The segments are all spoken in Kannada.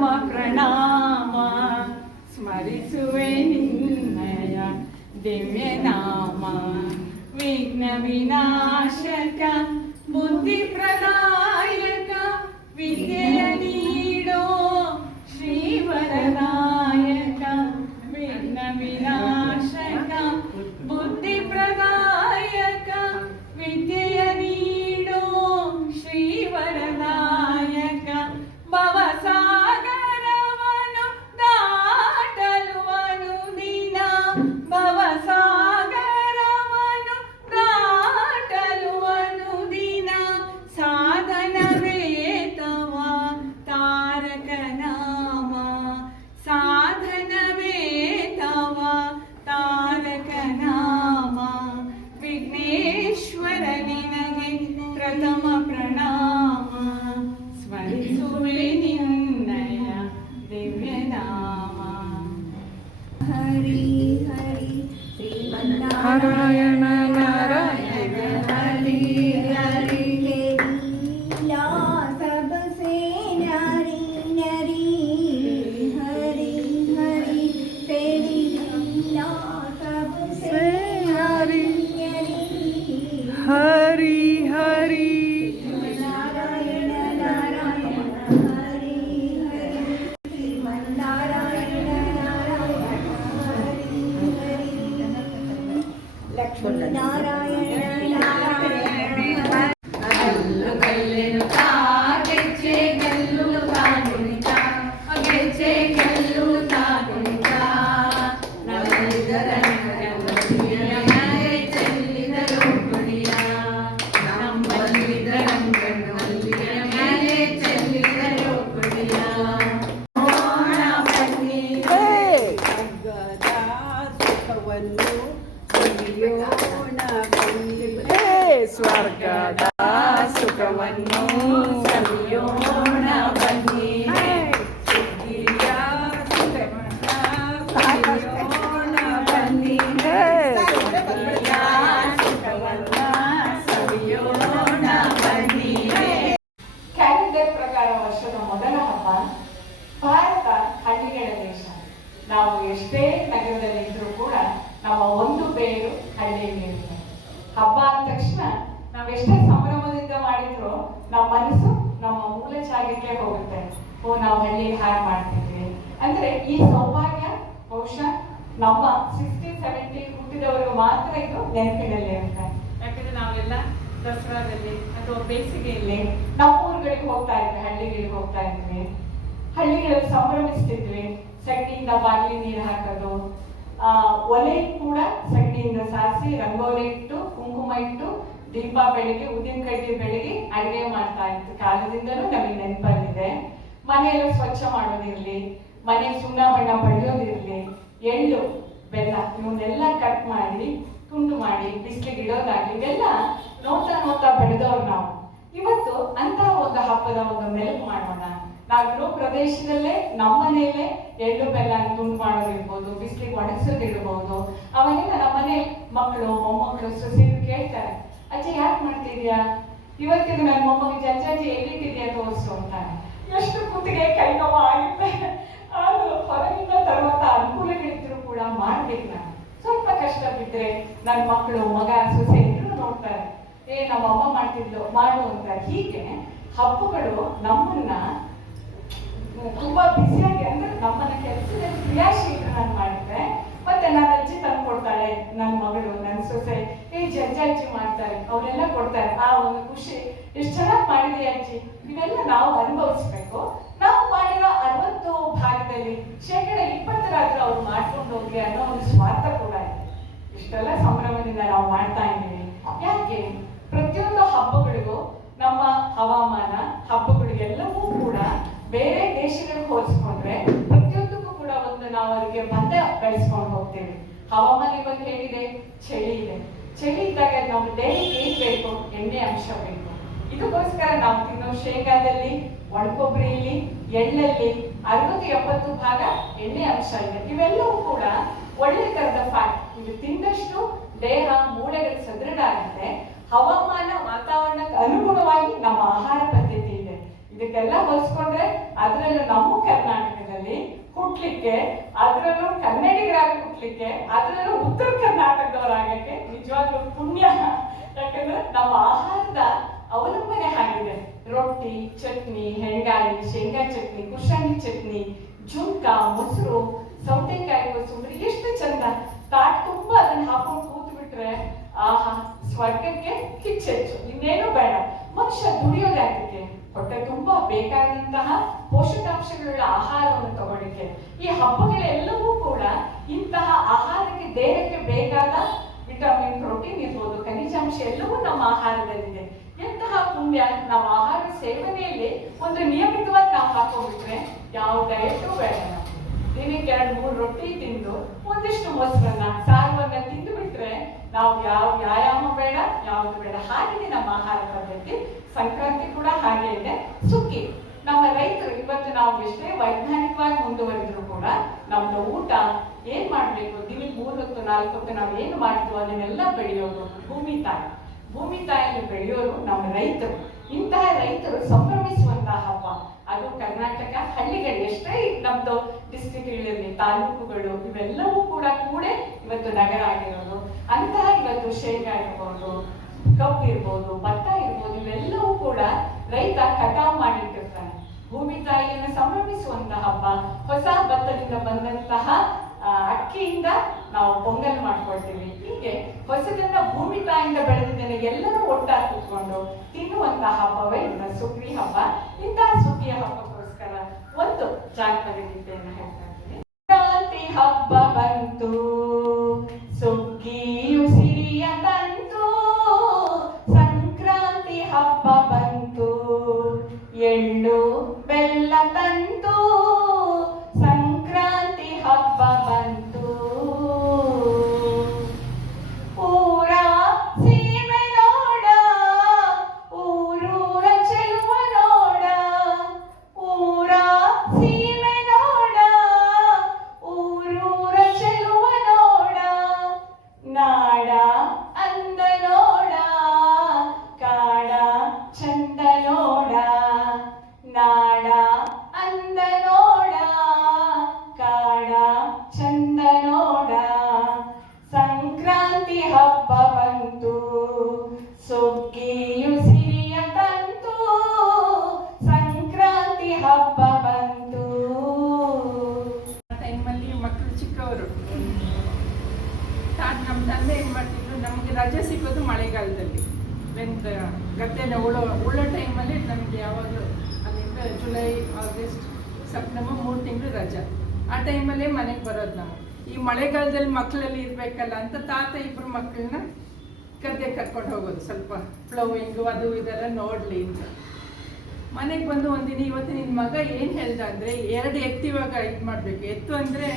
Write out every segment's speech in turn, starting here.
ಪ್ರಥಮ ಪ್ರಣಾಮ ಸ್ಮರಿಸುವೆ ನಿನ್ನಯ ದಿವ್ಯ ನಾಮ. ವಿಘ್ನ ವಿನಾಶಕ ಬುದ್ಧಿ ಪ್ರದಾಯಕ ವಿದ್ಯೆಯ ನೀಡೋ ಶ್ರೀವರದಾಯಕ. ವಿಘ್ನ ವಿನಾಶಕ ಬುದ್ಧಿ ಪ್ರದಾಯಕ ವಿದ್ಯೆಯ ನೀಡೋ ಶ್ರೀವರದಾಯಕ. ಭವಸಾಗರವನು ದಾಟಲು ಅನುದಿನ ಭವಸಾಗರವನು ದಾಟಲು ಅನುದಿನ ಸಾಧನವೇ ತವ ತಾರಕ ನಾಮ. ಸಾಧನವೇ ತವ ತಾರಕ ನಾಮ. ವಿಘ್ನೇಶ್ವರ ನಿನಗೆ ಪ್ರಥಮ ಪ್ರಣಾಮ ಸ್ಮರಿಸುವೆ ನಿನ್ನಯ ದಿವ್ಯ ನಾಮ. ಹರಿ ಹರಿ ಶ್ರೀಮನ್ನಾರಾಯಣ ನಾರಾಯಣ ಹರಿ ಹರಿ ಲೀಲಾ ಸಬಸೆ ನ್ಯಾರಿ ನ್ಯಾರಿ. ಹರಿ ಹರಿ तेरी लीला सबसे न्यारी न्यारी. ಹರಿ ಹರಿ ನಾರಾಯಣ ನಾರಾಯಣ ಹರಿ ಹರಿ ಶ್ರೀಮನ್ನಾರಾಯಣ ನಾರಾಯಣ ಹರಿ ಹರಿ ಲಕ್ಷ್ಮೀ ನಾರಾಯಣ ನಾರಾಯಣ. ಗಲ್ಲು ಗಲ್ಲೆನು ಗೆಜ್ಜೆ ಗೆಲ್ಲು ತಾನುಣಿತ ಗೆಜ್ಜೆ ಗೆಲ್ಲು ತಾನುಣಿತ. ನಮ್ಮಿದರ ಮೇಲೆ ಚೆಲ್ಲಿದರು ಕುಣಿಯ. ನಮ್ಮಲ್ಲಿದರ ಮೇಲೆ ಚೆಲ್ಲಿದರು ಕುಣಿಯ. ಓಣ ಬನ್ನಿ ಸ್ವರ್ಗದ ಸುಖವನ್ನು ಸವಿಯೋಣ ಬನ್ನಿ. ಸ್ವರ್ಗದ ಸುಖವನ್ನು ಸವಿಯೋಣ ಬನ್ನಿ. ಸುಗ್ಗಿಯ ಸುಖವನ್ನ ಸವಿಯೋಣ ಬನ್ನಿ. ಸುಗ್ಗಿಯ ಸುಖವನ್ನ ಸವಿಯೋಣ ಬನ್ನಿ. ಕ್ಯಾಲೆಂಡರ್ ಪ್ರಕಾರ ವರ್ಷದ ಮೊದಲ ಹಬ್ಬ. ಭಾರತ ಹಳ್ಳಿಗಳ ದೇಶ. ನಾವು ಎಷ್ಟೇ ನಗರದಲ್ಲಿ ಇದ್ರೂ ಕೂಡ ನಮ್ಮ ಒಂದು ಬೇರು ಹಳ್ಳಿಯಲ್ಲಿರುತ್ತೆ. ಹಬ್ಬ ಅಂದ ತಕ್ಷಣ ನಾವೆಷ್ಟೇ ಸಂಭ್ರಮದಿಂದ ಮಾಡಿದ್ರು ನಮ್ಮ ಮನಸ್ಸು ನಮ್ಮ ಮೂಲ ಜಾಗಕ್ಕೆ ಹೋಗುತ್ತೆ. ಓ, ನಾವು ಹಳ್ಳಿಯಲ್ಲಿ ಹಾಗೆ ಮಾಡ್ತಿದ್ವಿ ಅಂದ್ರೆ ಈ ಸೌಭಾಗ್ಯ ಬಹುಶಃ ನಮ್ಮ 60-70 ಹುಟ್ಟಿದವರು ಮಾತ್ರ ಇದು ನೆನಪಿನಲ್ಲಿ ಇರುತ್ತೆ. ಯಾಕಂದ್ರೆ ನಾವೆಲ್ಲ ದಸರಾದಲ್ಲಿ ಅಥವಾ ಬೇಸಿಗೆಯಲ್ಲಿ ನಮ್ಮ ಊರುಗಳಿಗೆ ಹೋಗ್ತಾ ಇದ್ವಿ, ಹಳ್ಳಿಗಳಿಗೆ ಹೋಗ್ತಾ ಇದ್ವಿ. ಹಳ್ಳಿಗಳಲ್ಲಿ ಸಂಭ್ರಮಿಸ್ತಿದ್ವಿ. ಸಗಣಿಯಿಂದ ಬಾಗಿಲಿ ನೀರು ಹಾಕೋದು, ಒಲೆ ಕೂಡ ಸಗಣಿಯಿಂದ ಸಾರಿಸಿ ರಂಗೋಲಿ ಇಟ್ಟು ಕುಂಕುಮ ಇಟ್ಟು ದೀಪ ಬೆಳಗ್ಗೆ ಉದ್ದಿನ ಕಡ್ಡಿ ಬೆಳಗ್ಗೆ ಅಡಿಗೆ ಮಾಡ್ತಾ ಇತ್ತು. ಕಾಲದಿಂದಲೂ ನಮಗೆ ನೆನಪಲ್ಲಿದೆ. ಮನೆಯೆಲ್ಲ ಸ್ವಚ್ಛ ಮಾಡೋದಿರ್ಲಿ, ಮನೆ ಸುಣ್ಣ ಬಣ್ಣ ಬಳಿಯೋದಿರ್ಲಿ, ಎಳ್ಳು ಬೆಲ್ಲ ಇವನ್ನೆಲ್ಲ ಕಟ್ ಮಾಡಿ ತುಂಡು ಮಾಡಿ ಬಿಸಿಲಿಗೆ ಇಡೋದಾಗ್ಲಿ, ಇವೆಲ್ಲ ನೋಡ್ತಾ ನೋಡ್ತಾ ಬೆಳೆದವ್ರು ನಾವು. ಇವತ್ತು ಅಂತ ಒಂದು ಹಬ್ಬದ ಒಂದು ಮೆಲುಕು ಮಾಡೋಣ. ನಾವಿರೋ ಪ್ರದೇಶದಲ್ಲೇ ನಮ್ಮ ಮನೆಯಲ್ಲೇ ಎಳ್ಳು ಬೆಲ್ಲ ತುಂಡು ಮಾಡೋದಿರ್ಬೋದು, ಬಿಸಿಲಿಗೆ ಒಣಗಿಸೋದಿರ್ಬೋದು. ಅವಾಗೆಲ್ಲ ನಮ್ಮ ಮನೆ ಮಕ್ಕಳು ಮೊಮ್ಮಕ್ಕಳು ಸೊಸೆರು ಕೇಳ್ತಾರೆ, ಅಜ್ಜಿ ಯಾಕೆ ಮಾಡ್ತಿದ್ಯಾ? ಇವತ್ತಿನ ನನ್ನ ಮೊಮ್ಮಗ ಅಜ್ಜಿ ಎಲ್ಲಿಟ್ಟಿದ್ಯಾ ತೋರಿಸು ಅಂತಾನೆ. ಎಷ್ಟು ಕುತ್ತಿಗೆ ಕೈ ನೋವು ಆಗುತ್ತೆ. ಅದು ಹೊರಗಿಂದ ತರುವಂತ ಅನುಕೂಲಗಳಿದ್ರು ಕೂಡ ಮಾಡ್ಬೇಕು. ನಾನು ಸ್ವಲ್ಪ ಕಷ್ಟ ಬಿದ್ರೆ ನನ್ನ ಮಕ್ಕಳು ಮಗ ಸೊಸೆ ಎಲ್ಲರೂ ನೋಡ್ತಾರೆ, ನಮ್ಮ ಅಮ್ಮ ಮಾಡ್ತಿದ್ಲು ಮಾಡು ಅಂತ. ಹೀಗೆ ಹಬ್ಬಗಳು ನಮ್ಮನ್ನ ತುಂಬಾ ಬ್ಯುಸಿಯಾಗಿ, ಅಂದ್ರೆ ನಮ್ಮನ್ನ ಕೆಲಸದಲ್ಲಿ ಕ್ರಿಯಾಶೀಲರನ್ನಾಗಿ ಮಾಡಿದ್ರೆ. ಮತ್ತೆ ನನ್ನ ಅಜ್ಜಿ ತಂದು ಕೊಡ್ತಾಳೆ, ನನ್ನ ಮಗಳು ನನ್ನ ಸೊಸೆ ಅಜ್ಜಿ ಮಾಡ್ತಾರೆ, ಅವರೆಲ್ಲ ಕೊಡ್ತಾರೆ. ಆ ಒಂದು ಖುಷಿ, ಎಷ್ಟು ಚೆನ್ನಾಗಿ ಮಾಡಿದೆ ಅಜ್ಜಿ. ಇವೆಲ್ಲ ನಾವು ಅನುಭವಿಸ್ಬೇಕು. ನಾವು ಮಾಡಿರೋ 60 ಭಾಗದಲ್ಲಿ 20% ಅವ್ರು ಮಾಡ್ಕೊಂಡು ಹೋಗ್ಲಿ ಅನ್ನೋ ಒಂದು ಸ್ವಾರ್ಥ ಕೂಡ ಇದೆ. ಇಷ್ಟೆಲ್ಲ ಸಂಭ್ರಮದಿಂದ ನಾವು ಮಾಡ್ತಾ ಇದ್ದೀವಿ. ಯಾಕೆ? ಪ್ರತಿಯೊಂದು ಹಬ್ಬಗಳಿಗೂ ನಮ್ಮ ಹವಾಮಾನ, ಹಬ್ಬಗಳಿಗೆಲ್ಲವೂ ಕೂಡ ಬೇರೆ ದೇಶಗಳಿಗೆ ಹೋಲಿಸ್ಕೊಂಡ್ರೆ ಪ್ರತಿಯೊಂದಕ್ಕೂ ಕೂಡ ಒಂದು ನಾವು ಅದಕ್ಕೆ ಬಂದ ಬೆಳೆಸ್ಕೊಂಡು ಹೋಗ್ತೀವಿ. ಹವಾಮಾನ ಇವಾಗ ಹೇಗಿದೆ, ಚಳಿ ಇದೆ. ಚಳಿ ಇದ್ದಾಗ ನಾವು ದೇಹಕ್ಕೆ ಏನ್ ಬೇಕು? ಎಣ್ಣೆ ಅಂಶ ಬೇಕು. ಇದಕ್ಕೋಸ್ಕರ ನಾವು ತಿನ್ನೋ ಶೇಂಗಾದಲ್ಲಿ, ಒಣಕೊಬ್ಬರಿಯಲ್ಲಿ, ಎಳ್ಳಲ್ಲಿ 60-70 ಭಾಗ ಎಣ್ಣೆ ಅಂಶ ಇದೆ. ಇವೆಲ್ಲವೂ ಕೂಡ ಒಳ್ಳೆ ತರದ ಫ್ಯಾಟ್. ಇದು ತಿಂದಷ್ಟು ದೇಹ ಮೂಳೆಗಳು ಸದೃಢ ಆಗುತ್ತೆ. ಹವಾಮಾನ ವಾತಾವರಣಕ್ಕೆ ಅನುಗುಣವಾಗಿ ನಮ್ಮ ಆಹಾರ ಪದ್ಧತಿ ಇದೆ. ಇದಕ್ಕೆಲ್ಲ ಹೋಲಿಸ್ಕೊಂಡ್ರೆ ಅದರಲ್ಲೂ ನಮ್ಮ ಕರ್ನಾಟಕ ಹುಟ್ಲಿಕ್ಕೆ, ಅದರಲ್ಲೂ ಕನ್ನಡಿಗರಾಗಿ ಹುಟ್ಲಿಕ್ಕೆ, ಅದರಲ್ಲೂ ಉತ್ತರ ಕರ್ನಾಟಕದವರಾಗಕ್ಕೆ ನಿಜವಾಗ್ಲೂ ಪುಣ್ಯ. ಯಾಕಂದ್ರೆ ನಮ್ಮ ಆಹಾರದ ಅವಲಂಬನೆ ಆಗಿದೆ. ರೊಟ್ಟಿ, ಚಟ್ನಿ, ಹೆಣ್ಗಾಯಿ, ಶೇಂಗಾ ಚಟ್ನಿ, ಕುರ್ಷಾಣಿ ಚಟ್ನಿ, ಜುಂಕ, ಮೊಸರು, ಸೌತೆಕಾಯಿ ಕೋಸಂಬರಿ, ಎಷ್ಟು ಚಂದ. ತಾಟ್ ತುಂಬಾ ಅದನ್ನ ಹಾಕೊಂಡು ಕೂತು ಬಿಟ್ರೆ ಆಹಾ, ಸ್ವರ್ಗಕ್ಕೆ ಕಿಚ್ಚೆಚ್ಚು, ಇನ್ನೇನು ಬೇಡ. ಮನುಷ್ಯ ದುಡಿಯೋದಾಗಕ್ಕೆ, ಹೊಟ್ಟೆ ತುಂಬಾ ಬೇಕಾದಂತಹ ಪೋಷಕಾಂಶಗಳುಳ್ಳ ಆಹಾರವನ್ನು ತಗೊಳ್ಳಿಕ್ಕೆ. ಈ ಹಬ್ಬಗಳೆಲ್ಲವೂ ಕೂಡ ಇಂತಹ ಆಹಾರಕ್ಕೆ, ದೇಹಕ್ಕೆ ಬೇಕಾದ ವಿಟಮಿನ್, ಪ್ರೋಟೀನ್ ಇರ್ಬೋದು, ಖನಿಜಾಂಶ ಎಲ್ಲವೂ ನಮ್ಮ ಆಹಾರದಲ್ಲಿದೆ. ಎಂತಹ ಪುಣ್ಯ. ನಾವು ಆಹಾರ ಸೇವನೆಯಲ್ಲಿ ಒಂದು ನಿಯಮಿತವಾಗಿ ನಾವು ಹಾಕೊಂಡ್ಬಿಟ್ರೆ ಯಾವ ಡಯಟು ಬೇಡ. ದಿನಕ್ಕೆ 2-3 ರೊಟ್ಟಿ ತಿಂದು ಒಂದಿಷ್ಟು ಮೊಸರನ್ನ, ಸಾರವನ್ನ ತಿಂದು ಬಿಟ್ರೆ ನಾವು ಯಾವ ವ್ಯಾಯಾಮ ಬೇಡ, ಯಾವುದು ಬೇಡ. ಹಾಗೆಯೇ ನಮ್ಮ ಆಹಾರ ಪದ್ಧತಿ. ಸಂಕ್ರಾಂತಿ ಕೂಡ ಹಾಗೆ ಇದೆ. ಸುಗ್ಗಿ. ನಮ್ಮ ರೈತರು ಇವತ್ತು ನಾವು ಎಷ್ಟೇ ವೈಜ್ಞಾನಿಕವಾಗಿ ಮುಂದುವರೆದ್ರು ಕೂಡ ನಮ್ದು ಊಟ ಏನ್ ಮಾಡ್ಬೇಕು, ದಿನಕ್ಕೆ 3 ಹೊತ್ತು 4 ಹೊತ್ತು ನಾವು ಏನು ಮಾಡ್ತೀವೋ ಅದನ್ನೆಲ್ಲ ಬೆಳೆಯೋದು ಭೂಮಿ ತಾಯಿ. ಭೂಮಿ ತಾಯಿಯನ್ನು ಬೆಳೆಯೋರು ನಮ್ಮ ರೈತರು. ಇಂತಹ ರೈತರು ಸಂಭ್ರಮಿಸುವಂತಹ ಹಬ್ಬ ಅದು ಕರ್ನಾಟಕ. ಹಳ್ಳಿಗಳು ಎಷ್ಟೇ ನಮ್ದು ಡಿಸ್ಟ್ರಿಕ್ಟ್ಗಳಿರಲಿ, ತಾಲೂಕುಗಳು ಇವೆಲ್ಲವೂ ಕೂಡ ಇವತ್ತು ನಗರ ಆಗಿರೋದು. ಅಂತಹ ಇವತ್ತು ಶೇಂಗಾ ಇರ್ಬೋದು, ಕಬ್ಬು ಇರ್ಬೋದು, ಭತ್ತ ಇರ್ಬೋದು, ಇವೆಲ್ಲವೂ ಕೂಡ ರೈತ ಕಟಾವು ಮಾಡಿಟ್ಟಿರ್ತಾನೆ. ಭೂಮಿ ತಾಯಿಯನ್ನು ಸಂಭ್ರಮಿಸುವಂತಹ ಹಬ್ಬ. ಹೊಸ ಭತ್ತದಿಂದ ಬಂದಂತಹ ಅಕ್ಕಿಯಿಂದ ನಾವು ಪೊಂಗಲ್ ಮಾಡ್ಕೊಳ್ತೀವಿ. ಹೀಗೆ ಹೊಸದನ್ನ ಭೂಮಿ ತಾಯಿಯಿಂದ ಬೆಳೆದಿದ್ದೇನೆ ಎಲ್ಲರೂ ಒಟ್ಟಾಗಿ ಕೂತ್ಕೊಂಡು ತಿನ್ನುವಂತಹ ಹಬ್ಬವೇ ಇನ್ನ ಸುಗ್ಗಿ ಹಬ್ಬ. ಇಂತಹ ಸುಗ್ಗಿಯ ಹಬ್ಬಕ್ಕೋಸ್ಕರ ಒಂದು ಜಾನಪದ ಗೀತೆಯನ್ನು ಹೇಳ್ತಾ ಇದ್ದೀನಿ. ಸಂಕ್ರಾಂತಿ ಹಬ್ಬ ಬಂತು, ಸುಗ್ಗಿಯು ಸಿರಿಯ ತಂತು. ಸಂಕ್ರಾಂತಿ ಹಬ್ಬ ಬಂತು, ಎಳ್ಳು ಬೆಲ್ಲ ತಂತು. ಸಂಕ್ರಾಂತಿ ಹಬ್ಬ ಬಂತು, ಊರ ಸೀಮೆ ನೋಡ, ಊರೂರ ಚೆಲುವ ನೋಡ. ಊರ ಸೀಮೆ ನೋಡ, ಊರೂರ ಚೆಲುವ ನೋಡ. ನಾಡ ಅಂದ ನೋಡ, ಕಾಡ ಚಂದ ನೋಡ. ನಾಡ ಅಂದ ನೋಡ, ಕಾಡ ಚಂದ ನೋಡ. ಸಂಕ್ರಾಂತಿ ಹಬ್ಬ ಬಂತು, ಸುಗ್ಗಿಯು ಸಿರಿಯ ತಂತು. ಸಂಕ್ರಾಂತಿ ಹಬ್ಬ ಬಂತು. ಟೈಮಲ್ಲಿ ಮಕ್ಕಳು ಚಿಕ್ಕವರು, ನಮ್ಮ ತಂದೆ ಏನು ಮಾಡ್ತಿದ್ರು, ನಮಗೆ ರಜೆ ಸಿಗೋದು ಮಳೆಗಾಲದಲ್ಲಿ. ಗದ್ದೆನ ಉಳೋ ಟೈಮಲ್ಲಿ ನಮಗೆ ಯಾವಾಗಲೂ ಅಲ್ಲಿಂದ ಜುಲೈ, ಆಗಸ್ಟ್, ಸೆಪ್ಟೆಂಬರ್ 3 ತಿಂಗಳು ರಜೆ. ಆ ಟೈಮಲ್ಲೇ ಮನೆಗೆ ಬರೋದು ನಾವು. ಈ ಮಳೆಗಾಲದಲ್ಲಿ ಮಕ್ಕಳಲ್ಲಿ ಇರಬೇಕಲ್ಲ ಅಂತ ತಾತ 2 ಮಕ್ಕಳನ್ನ ಗದ್ದೆ ಕರ್ಕೊಂಡು ಹೋಗೋದು, ಸ್ವಲ್ಪ ಫ್ಲೋವಿಂಗು ಅದು ಇದೆಲ್ಲ ನೋಡಲಿ ಅಂತ. ಮನೆಗೆ ಬಂದು ಒಂದಿನ, ಇವತ್ತು ನಿನ್ನ ಮಗ ಏನು ಹೇಳ್ದ ಅಂದರೆ 2 ಎತ್ತಿವಾಗ ಇದು ಮಾಡಬೇಕು. ಎತ್ತು ಅಂದರೆ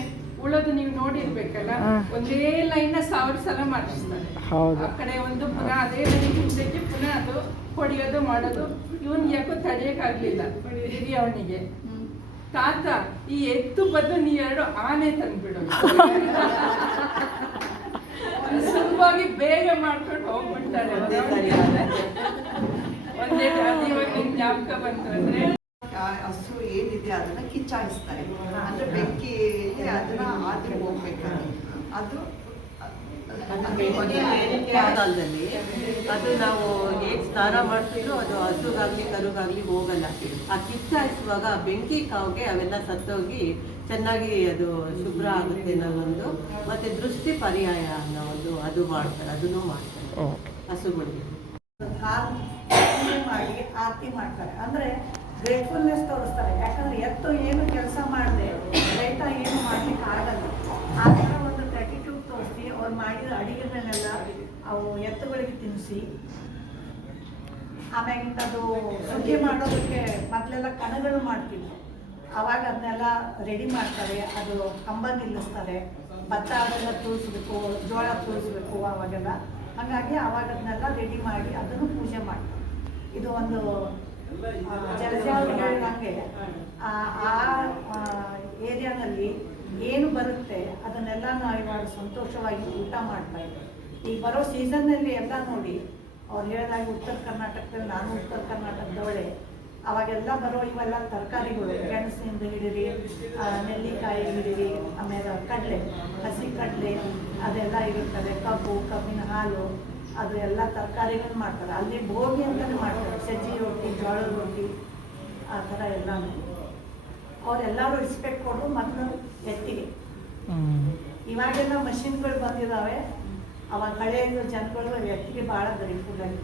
ಉಳೋದು ನೀವು ನೋಡಿರ್ಬೇಕಲ್ಲ, ಒಂದೇ ಲೈನ್ನ 1000 ಸಲ ಮಾಡಿಸ್ತಾರೆ. ಆ ಕಡೆ ಒಂದು ಪುನಃ ಅದೇ ಲೈನ್ ಹಿಂದಕ್ಕೆ ಪುನಃ ಅದು ಹೊಡೆಯೋದು ಮಾಡೋದು. ಇವನ್ ಯಾಕೋ ತಡೆಯೋಕ್ಕಾಗಲಿಲ್ಲ ಹಿರಿಯವನಿಗೆ. ತಾತ, ಈ ಎತ್ತು ಬದಲು ನೀ 2 ಆನೆ ತಂದ್ಬಿಡು, ಸುಲಭವಾಗಿ ಬೇಗ ಮಾಡ್ಕೊಂಡು ಹೋಗ್ಬಿಡ್ತಾರೆ. ಒಂದೇ ಇವಾಗ ನಿನ್ ಜ್ಞಾಪಕ ಬಂತು ಅಂದ್ರೆ ಹಸು ಏನಿದೆ ಅದನ್ನ ಕಿಚ್ಚಾಯಿಸ್ತಾರೆ. ಅಂದ್ರೆ ಬೆಂಕಿಯಲ್ಲಿ ಅದನ್ನ ಆದ್ರೂ ಹೋಗ್ಬೇಕಾದ್ರೆ ಅದು ಕಾಲದಲ್ಲಿ ಅದು ನಾವು ಹೇಗೆ ಸ್ನಾನ ಮಾಡ್ತಿದ್ರು ಅದು ಹಸುಗಾಗ್ಲಿ ಕರುಗಾಗ್ಲಿ ಹೋಗಲ್ಲ. ಆ ಕಿಚ್ಚಾಯಿಸುವಾಗ ಬೆಂಕಿ ಕಾವಿಗೆ ಅವೆಲ್ಲ ಸತ್ತೋಗಿ ಚೆನ್ನಾಗಿ ಅದು ಶುಭ್ರ ಆಗುತ್ತೆ ಅನ್ನೋದೊಂದು, ಮತ್ತೆ ದೃಷ್ಟಿ ಪರ್ಯಾಯ ಅನ್ನೋ ಒಂದು ಅದು ಮಾಡ್ತಾರೆ, ಅದನ್ನು ಮಾಡ್ತಾರೆ ಹಸುಗಳಿಗೆ. ಮಾಡಿ ಆರತಿ ಮಾಡ್ತಾರೆ. ಅಂದ್ರೆ ಗ್ರೇಟ್ಫುಲ್ನೆಸ್ ತೋರಿಸ್ತಾರೆ. ಯಾಕಂದ್ರೆ ಎತ್ತು ಏನು ಕೆಲಸ ಮಾಡದೆ ರೈತ ಏನು ಮಾಡ್ಲಿಕ್ಕೆ ಆಗಲ್ಲ. ಆ ಥರ ಒಂದು ಗ್ರ್ಯಾಟಿಟ್ಯೂಡ್ ತೋರಿಸಿ ಅವ್ರು ಮಾಡಿದ ಅಡಿಗೆಗಳನ್ನೆಲ್ಲ ಅವು ಎತ್ತುಗಳಿಗೆ ತಿನ್ನಿಸಿ, ಆಮ್ಯಾಗಿಂತದು ಸುಗ್ಗಿ ಮಾಡೋದಕ್ಕೆ ಮೊದಲೆಲ್ಲ ಕಣಗಳು ಮಾಡ್ತಿದ್ರು. ಅವಾಗ ಅದನ್ನೆಲ್ಲ ರೆಡಿ ಮಾಡ್ತಾರೆ. ಅದು ಕಂಬ ನಿಲ್ಲಿಸ್ತಾರೆ, ಭತ್ತ ಅದೆಲ್ಲ ತೋರಿಸ್ಬೇಕು, ಜೋಳ ತೋರಿಸ್ಬೇಕು ಅವಾಗೆಲ್ಲ. ಹಾಗಾಗಿ ಅವಾಗ ಅದನ್ನೆಲ್ಲ ರೆಡಿ ಮಾಡಿ ಅದನ್ನು ಪೂಜೆ ಮಾಡ್ತಾರೆ. ಇದು ಒಂದು ಹೇಳಿದಂಗೆ ಆ ಏರಿಯಾನಲ್ಲಿ ಏನು ಬರುತ್ತೆ ಅದನ್ನೆಲ್ಲ ನಾವು ಇವಾಗ ಸಂತೋಷವಾಗಿ ಊಟ ಮಾಡ್ತಾ ಇದ್ದೀವಿ. ಈಗ ಬರೋ ಸೀಸನ್ನಲ್ಲಿ ಎಲ್ಲ ನೋಡಿ ಅವ್ರು ಹೇಳಿದಾಗ ಉತ್ತರ ಕರ್ನಾಟಕದಲ್ಲಿ, ನಾನು ಉತ್ತರ ಕರ್ನಾಟಕದವಳೆ, ಅವಾಗೆಲ್ಲ ಬರೋ ಇವೆಲ್ಲ ತರಕಾರಿಗಳು, ಗೆಣಸಿನಿಂದ ಹಿಡಿರಿ, ನೆಲ್ಲಿಕಾಯಿ ಹಿಡಿರಿ, ಆಮೇಲೆ ಕಡಲೆ, ಹಸಿ ಕಡಲೆ ಅದೆಲ್ಲ ಇರುತ್ತದೆ, ಕಬ್ಬಿನ ಹಾಲು, ಅದು ಎಲ್ಲ ತರಕಾರಿಗಳು ಮಾಡ್ತಾರೆ. ಅಲ್ಲಿ ಭೋಗಿ ಅಂತಲೇ ಮಾಡ್ತಾರೆ, ಸಜ್ಜಿ ರೊಟ್ಟಿ, ಜೋಳದ ರೊಟ್ಟಿ, ಆ ಥರ ಎಲ್ಲನೂ. ಅವರೆಲ್ಲರೂ ರೆಸ್ಪೆಕ್ಟ್ ಕೊಡು ಮೊದಲು ಎತ್ತಿಗೆ. ಇವಾಗೆಲ್ಲ ಮಷಿನ್ಗಳು ಬಂದಿದ್ದಾವೆ, ಅವಾಗ ಹಳೆಯ ಜನಗಳು ಎತ್ತಿಗೆ ಭಾಳ ಗ್ರೇಟ್ಫುಲ್ ಆಗಿ